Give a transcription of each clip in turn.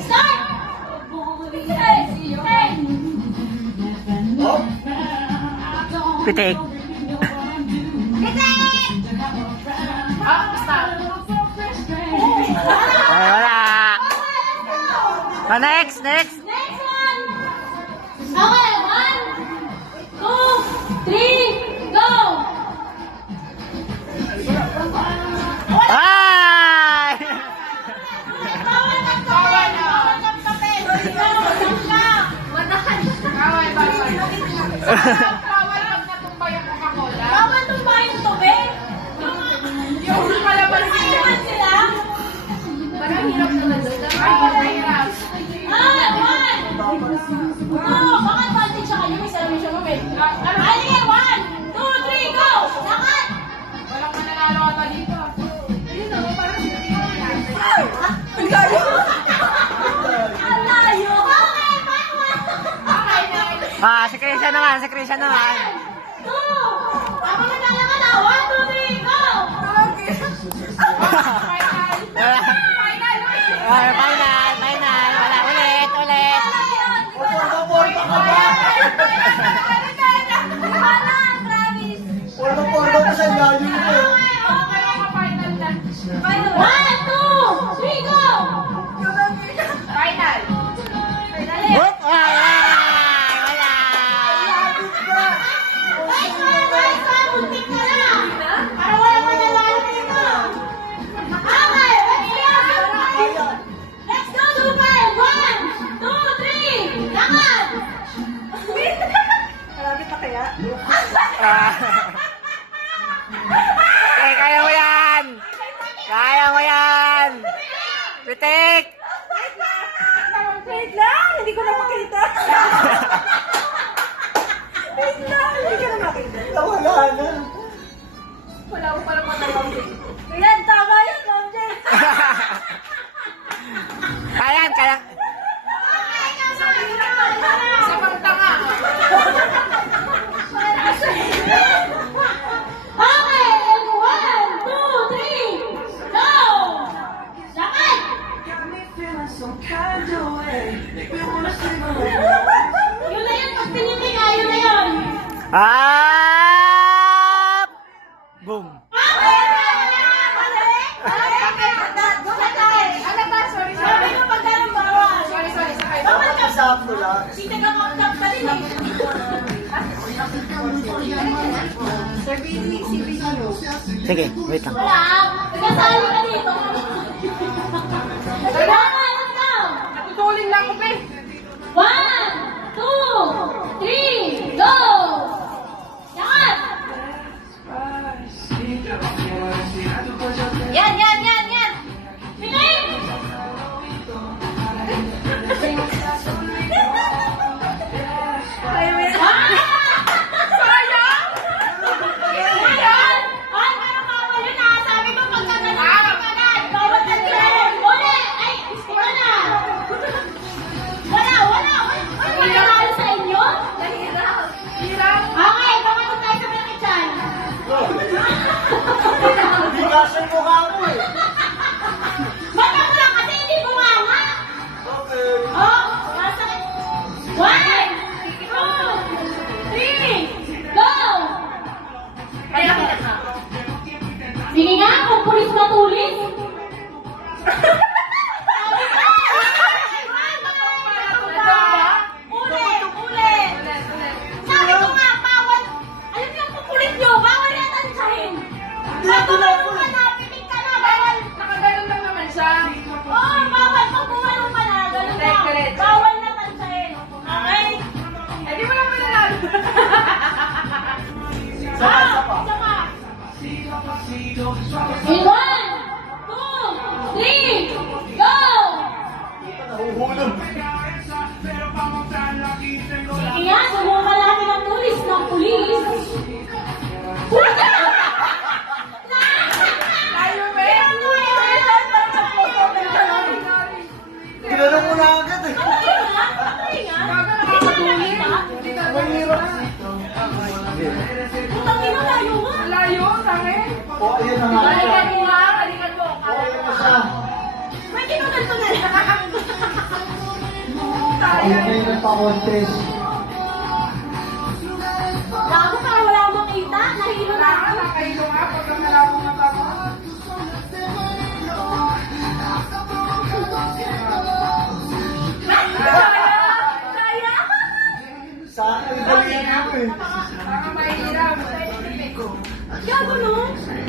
Start! Pitik. Stop! Ay, wala. Next. Next one! Okay, 1, 2, 3, go! Ay! Bawal ng kape! Bawal ng kape! Bawal pag natumba yung Coca-Cola. Bawal tumba yung tube. Yung kalaban sila. Parang hirap naman doon. Parang hirap. Ay, 1! Baka advantage siya kayo. May celebration moment. Ay, 1, 2, 3, go! Lakat! Walang mananalo ata dito. Ayun o, parang ang layo! Ang layo! Okay, Si Christian naman. 2! Ako na talaga na. 1, 2, 3, go! Final. Wala, ulit. Porno pa sa layo nito. One, two, three, go! Final. Wala. Nice one! Muntik ka na! Para wala pa nalalo dito. Okay, let's go, Super! 1, 2, 3, lakad! Malapit na kaya? Kaya mo yan. Pitik. Wait lang! Hindi ko na makita. Wait lang! Hindi ko na makita. Wala na. Wala ko pala matawag. Ayan, tama yun, Ma'am Jen. Kaya. Sa pagtanga. Okay, and 1, 2, 3, go! Lakad! Yun na yun, pag piniting, yun na yun. Up! Boom. Sakto lang. Sige, wait lang. Wala, nagkasali ka dito. Let's go! Tutuling lang ko, pe. 1, 2, 3, go! Lakad! Yan! Piling! Ayaw yan. Sayang! Ay, parang bawal yun ah. Sabi ko pag nananalo ka na, bawal ka din. Uli! Ay, wala na. Wala nanalo sa inyo? Hirap. Okay, pumunta tayo sa Pilipinan. Hindi kasi mukha mo eh. Ba't ako lang kasi hindi bumanga? Okay. Oh, nasakit. 1, 2, 3, go! Sige nga, kung pulis na tulis. Ulit. Sabi ko nga, bawal. Alam niyo, kung pulis nyo, bawal na tansyahin. Pag bumalong ka na, pitik ka na, bawal. Nakaganon lang naman siya. Oo, bawal. Pag bumalong ka na, ganun na. Bawal na tansyahin. Okay? Eh, di mo lang mananalo. Isa pa. In 1, 2, 3, go! Nahuhulog. Sige nga, sumuka natin ang tulis ng pulis. Ayaw, pe. Ginanong mo na agad eh. Mahirap. Layo, tangi. O, ayun na nga. Balikan mo nga, balikan mo. O, ayun na siya. May kinunan ko na lang. Ayun na yung nagpa-contest. Gago, parang wala akong makita. Nahilo na ako. Nakahilo nga, pag ang nalabong mata mo. Kaya! Sa akin, galing mo eh. Baka mahirap. Gago, no?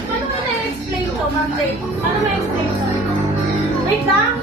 Paano mo na-explain to, Ma'am Jay? Paano ma-explain to? Wait lang!